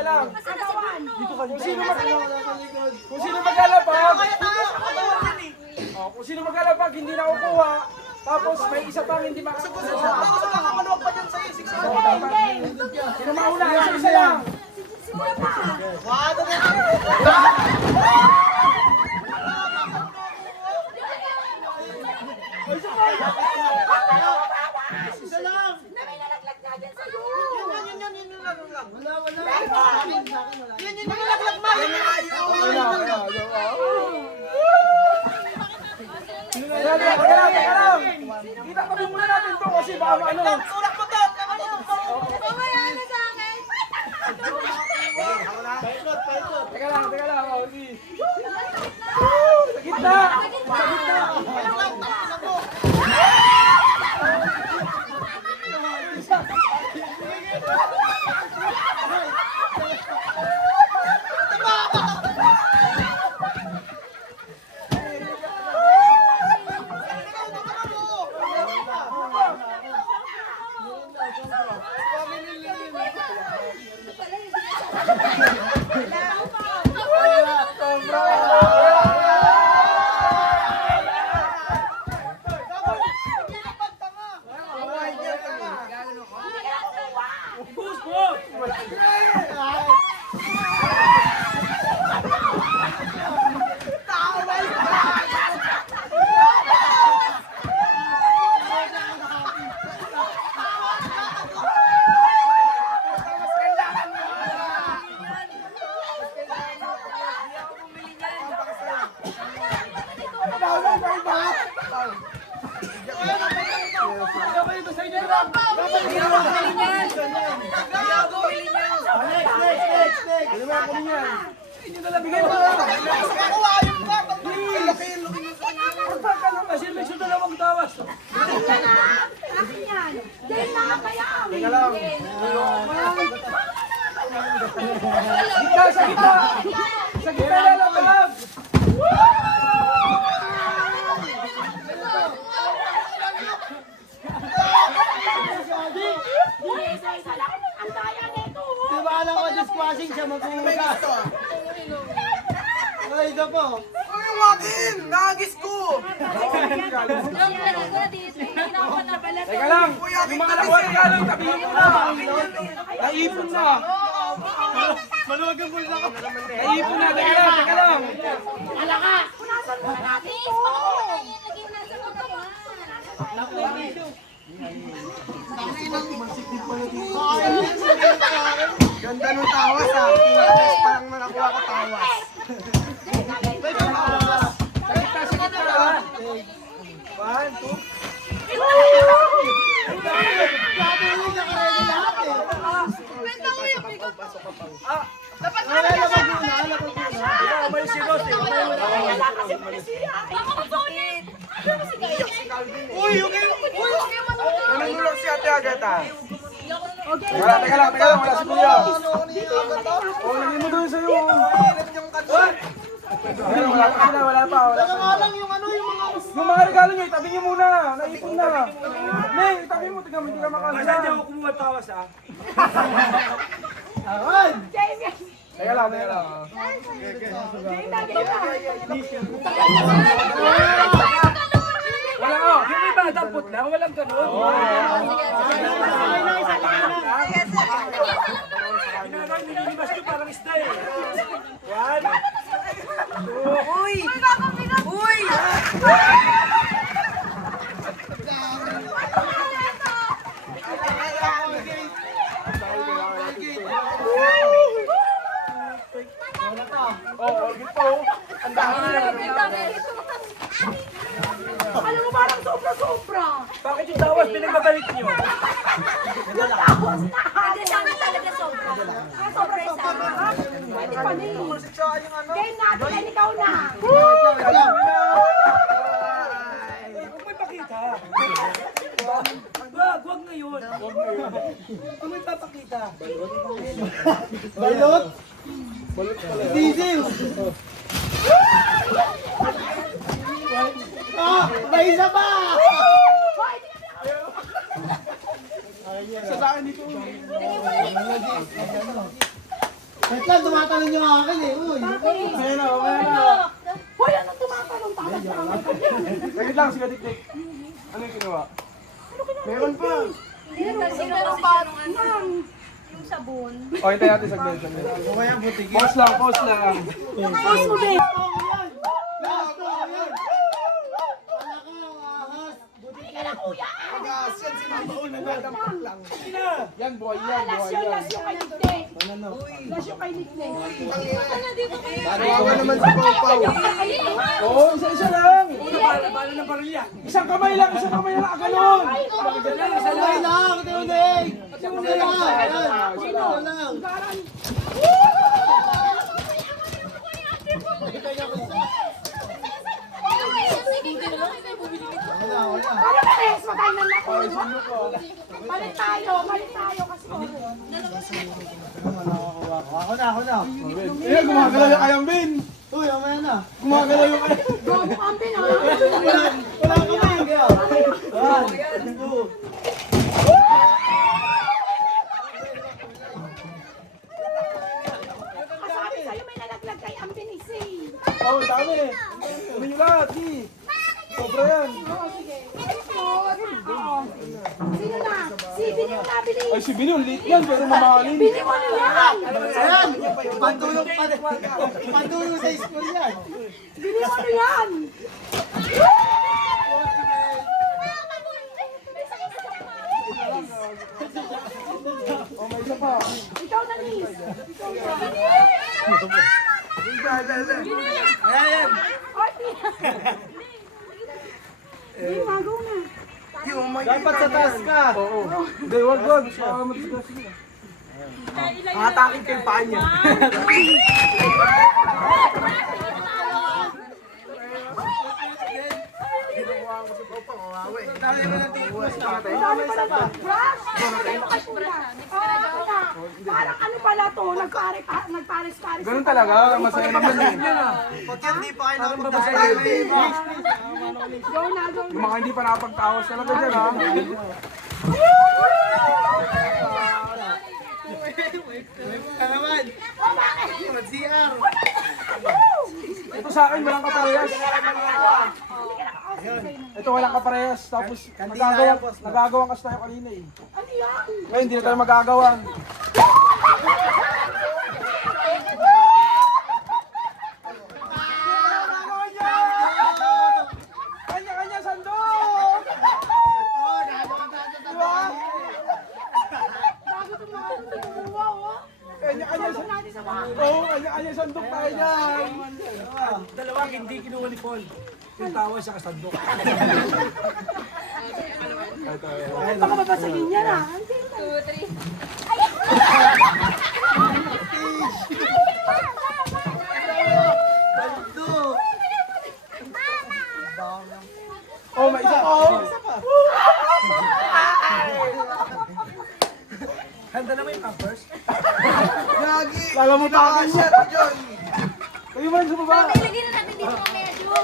na lang. Kung sino maglalapag, kung sino maglalapag, hindi na kukuha. Tapos may isa pang hindi makakuha. Tapos nakakaluwag pa dyan sa'yo. Sino mauna? Isa lang. Isa lang. May nalaglag na dyan sa'yo. Yun lang. Wala. Yun yung nalaglag ma. Yun yung ayaw. Teka lang. Kita pa rin muna natin to kasi baka ano. Tulak mo to. Mamaya na sa akin. Teka lang. Okay. Sa gitna. Sa gitna lalapag. Isa lang. Ang daya nito. Di ba alam ko disquashing siya magpumunta? Ay, ito po. Uy, yung akin. Nagis ko. Teka lang. Yung mga nakuha ka lang, tabihin mo na. Naipon na. Maluwag ang bulsa ko. Naipon na. Teka lang. Punasan mo na natin ito. Lagyan nasa katawan. Ganda nung tawas ha. Pinakabes pa lang na nakuha ko tawas. Sa gitna. 1, 2. Dapat Wala labag muna. May silos eh. wala kasi polisiya. Baka masulit. Uy, nanulog si Ate Agata. Teka lang. Wala si Kuya. Oh, lagyan mo doon sa'yo. Wala pa. Nga lang yung ano, yung mga... Yung mga regalo niyo, itabi niyo muna. Naipon na. Neng, itabi mo. Tignan mo, hindi ka makasama. Saan niyo kumuha tawas ah? Aray! Teka lang. Wala oh. Yung iba, dampot lang. Walang ganun. Ginagawa, nililibas nyo parang isda eh. 1, 2, Uy! Uy! oh, gito. Ang dami na. Alam mo parang sobra-sobra. Bakit yung tawas pinagbabalik nyo? Tapos na. Hindi siya nga talaga sobra. Sobra isa. Pwede pa din. Game natin, yan ikaw na. Huwag may pakita. Huwag ngayon. Huwag may papakita. Balot? Diesel! May isa pa! Sa akin dito. Wait lang, tumatalon yung akin eh. Uy. Ayan na, ayan na. Hoy, ano tumatalong talag ka naman ganyan? Wait lang, sige dik-dik. Ano yung ginawa? Meron pa. Siguro ba? Ma'am, yung sabon. O, hintayin natin saglit. Ano kaya butik? Pause lang, pause lang. Pause mo, babe. Yan, buhay yan, buhay yan. Last yung kay Nikne. Last yung kay Nikne. Kawawa naman si Pau Pau. Oo, isa-isa lang. Isang kamay lang, ganun. Sabay lang, tinunig. Sabay lang. Ayan, sabay lang. Wala, wala. Ano ba, Res? Matay na ako. Balik tayo kasi. Ako na. Eh, gumagalaw yung ayambin. Uy, mamaya na. Gumagalaw yung ayambin. Gogo camping, ha? Wala kami. Ayan. Kasabi sa'yo may nalaglag kay Ambin Isi. Oo, dami. Ano yung lahat, di. Sobra yan. Sino na? Si Bini yung nabili. Ay, si Binun, lit yan, pero mamahalin. Bini mo na yan. Ayan. Pandulong sa school yan. Bini mo na yan. Oh, may isa pa. Ikaw na, Nis. Ayan. Hindi, magaw na. Dapat sa taas ka. Oo. Hindi, wag. Baka matigas niya. Hatakin kay panya. Dami pa na brush. Parang ano pala to? Nagpares-pares. Ganun talaga, masaya naman eh. Pag hindi pa kayo nakapagdahil. Go na. Yung mga hindi pa nakapagtawas talaga dyan, ha? Ka naman. CR. Ito sa akin, walang kaparehas. Ito walang kaparehas. Tapos, nagagawan kasi tayo kanina eh. Ano yan? Ngayon, hindi na tayo magagawan. Kanya-kanya sandok! Bago itong mga dalawa, oh. Kanya-kanya Sandok natin sa bahay. Oo, kanya-kanya sandok tayo dyan. Dalawa hindi kinuha ni Paul. Yung tawa siya kasandok. Baka mabasagin yan, ah. 2, 3. Oh, may isa pa. Oh. Handa naman yung pampers. Lala mo pa akin yan. Kayo man sa baba. Ilagay na natin dito mamaya, di ba?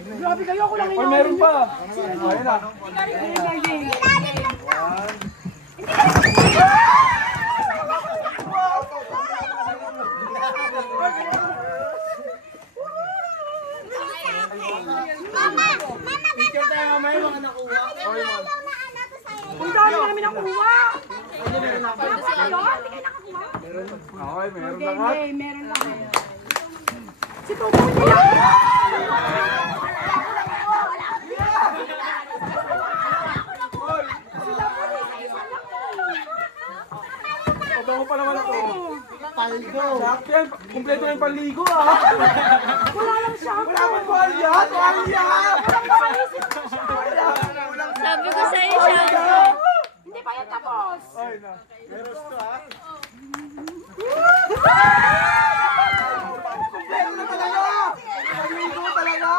Grabe kayo, ako lang Oh, meron pa. Ayun na. Picture tayo mamaya mga nakuha. Ang dami namin nakuha. Tapos kayo, hindi kayo nakakuha. Okay, meron lahat. Hindi, meron lang. Si Tupo niya. Pabango pa naman ako. Paldo. Sakto yan. Kompleto yung panligo, ah. Wala lang siya. Wala man tuwalya. Tuwalya. Sabi ko sa iyo siya. Hindi pa yan tapos. Ay na. Meron to ha. Kompleto na talaga. Panligo talaga.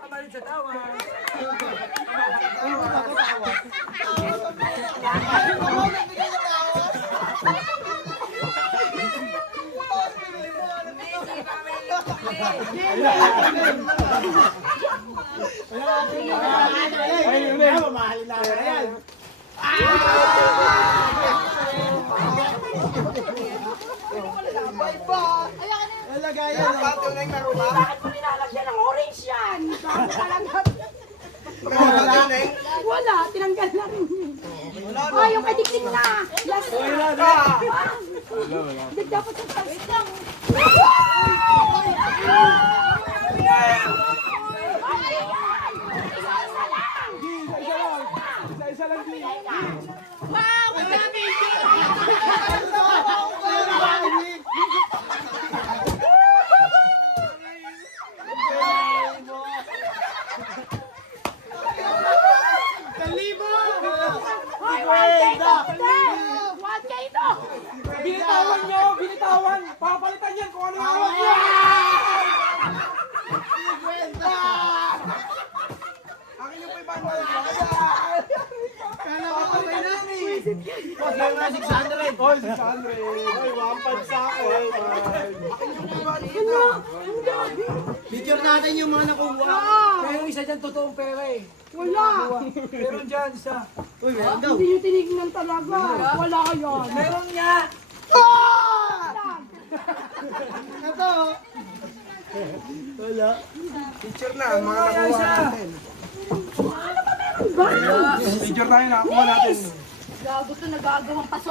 Amalit sa tawa. Ay, yun eh. Mamahalin na yan. kaya. Pati yung neng naruha. Bakit mo nilalagyan ng orange yan? Bakit talaga? Pati yung neng. Wala, tinanggal na rin. Ay, yung kadikdik na. Yes. Hindi dapat yung wait lang. Isa-isa lang, G. Wow, ang dami. Ay, 1K to. 1K to. Binitawan nyo, binitawan. Papalitan yan kung ano yung hawak nyo. Akin yung 500. Kala ko kamay na eh. Oy, 600. Oy, 1.5 sa akin. Picture natin yung mga nakuha. Pero yung isa dyan, totoong pera eh. Wala. Meron dyan, isa. Uy, meron daw. Hindi nyo tinignan talaga. Wala kayo. Meron nga. Ito. Wala. Picture na, ang mga nakuha natin. Picture tayo, nakakuha natin. Gago to, nagagawang paso.